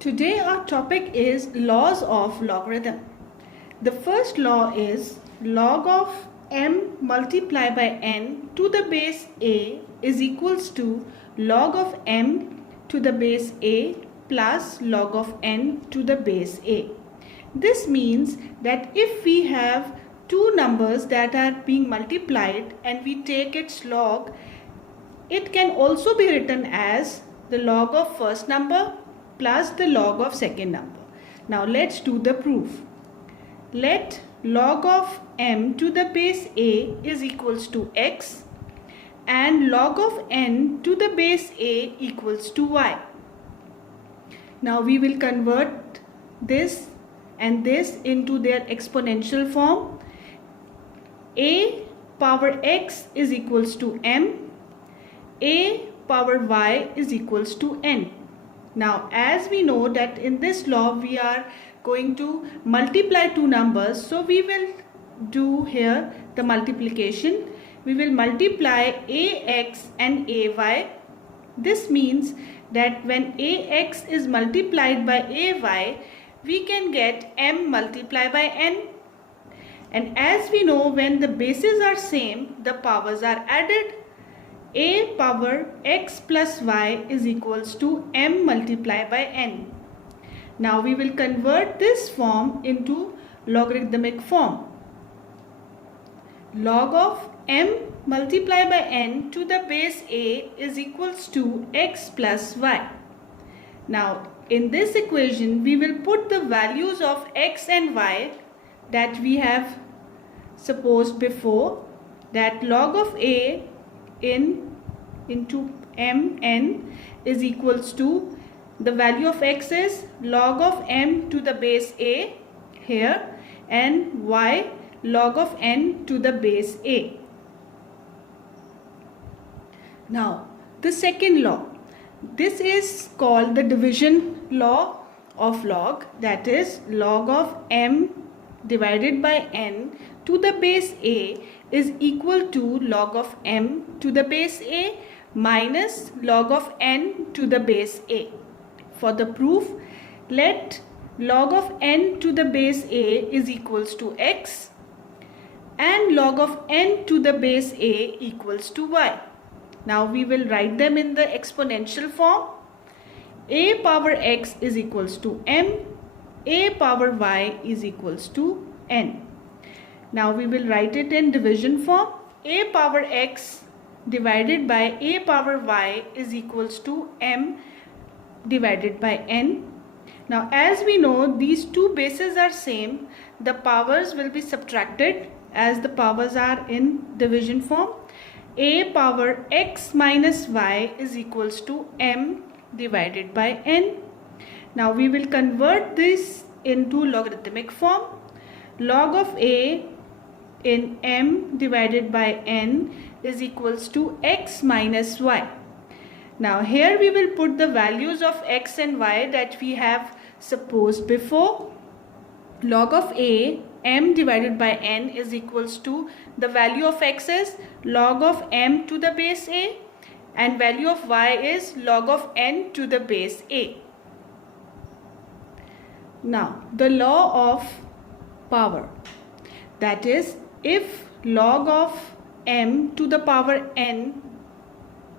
Today our topic is laws of logarithm. The first law is log of m multiplied by n to the base a is equals to log of m to the base a plus log of n to the base a. This means that if we have two numbers that are being multiplied and we take its log, it can also be written as the log of first number plus the log of second number. Now let's do the proof. Let log of m to the base a is equals to x and log of n to the base a equals to y. Now we will convert this and this into their exponential form. A power x is equals to m, a power y is equals to n. Now as we know that in this law we are going to multiply two numbers, so we will do here the multiplication. We will multiply ax and ay. This means that when ax is multiplied by ay, we can get m multiplied by n. And as we know, when the bases are same, the powers are added. A power x plus y is equals to m multiplied by n. Now we will convert this form into logarithmic form. Log of m multiplied by n to the base a is equals to x plus y. Now in this equation we will put the values of x and y that we have supposed before, that log of a into mn is equals to the value of x is log of m to the base a here and y log of n to the base a. Now the second law, this is called the division law of log, that is log of m divided by n to the base a is equal to log of m to the base a minus log of n to the base a. For the proof, let log of n to the base a is equals to x and log of n to the base a equals to y. Now we will write them in the exponential form. A power x is equals to m, a power y is equals to n. Now we will write it in division form. A power x divided by a power y is equals to m divided by n. Now as we know these two bases are same, the powers will be subtracted as the powers are in division form. A power x minus y is equals to m divided by n. Now we will convert this into logarithmic form. Log of a in m divided by n is equals to x minus y. Now here we will put the values of x and y that we have supposed before. Log of a m divided by n is equals to the value of x is log of m to the base a and value of y is log of n to the base a. Now the law of power, that is if log of m to the power n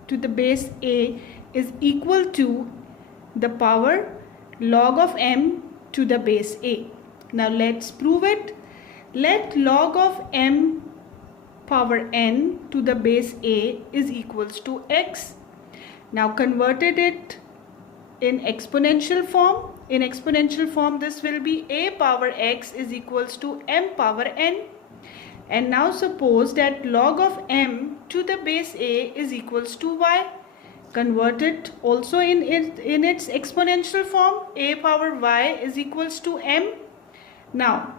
to the base a is equal to the power log of m to the base a. Now let's prove it. Let log of m power n to the base a is equals to x. Now converted it in exponential form. In exponential form this will be a power x is equals to m power n. And now suppose that log of m to the base a is equals to y. Convert it also in its exponential form. A power y is equals to m. Now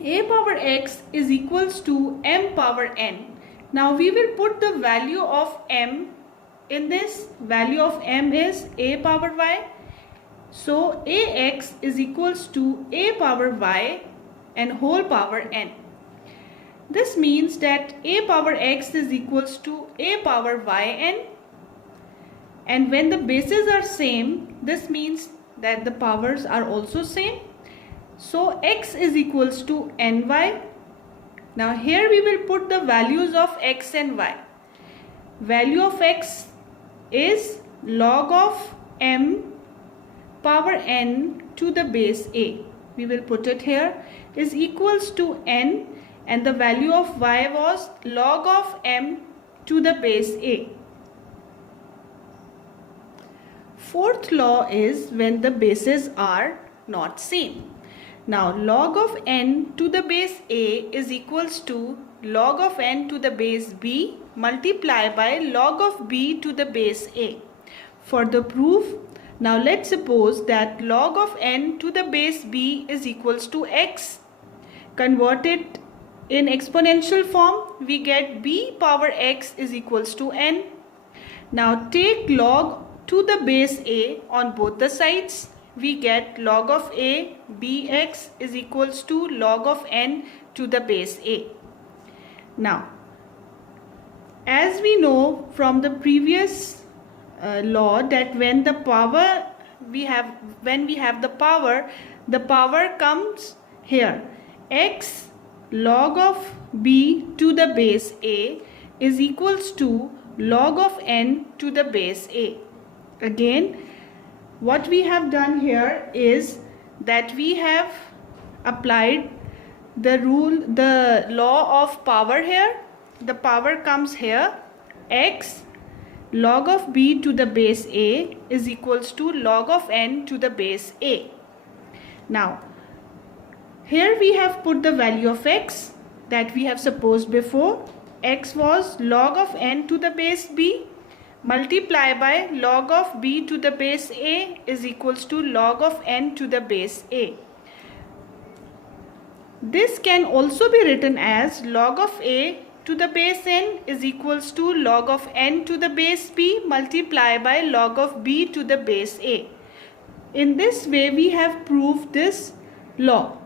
a power x is equals to m power n. Now we will put the value of m in this. Value of m is a power y. So ax is equals to a power y and whole power n. This means that a power x is equals to a power yn, and when the bases are same, this means that the powers are also same. So x is equals to ny. Now here we will put the values of x and y. Value of x is log of m power n to the base a. We will put it here, is equals to n, and the value of y was log of m to the base a. Fourth law is when the bases are not same. Now log of n to the base a is equals to log of n to the base b multiplied by log of b to the base a. For the proof, now let's suppose that log of n to the base b is equals to x. Converted in exponential form, we get b power x is equals to n. Now take log to the base a on both the sides. We get log of a bx is equals to log of n to the base a. Now, as we know from the previous law that when we have the power comes here. X log of b to the base a is equals to log of n to the base a. Again, what we have done here is that we have applied the law of power here. The power comes here. X log of b to the base a is equals to log of n to the base a. Now, here we have put the value of x that we have supposed before. X was log of n to the base b multiply by log of b to the base a is equals to log of n to the base a. This can also be written as log of a to the base n is equals to log of n to the base b multiplied by log of b to the base a. In this way we have proved this law.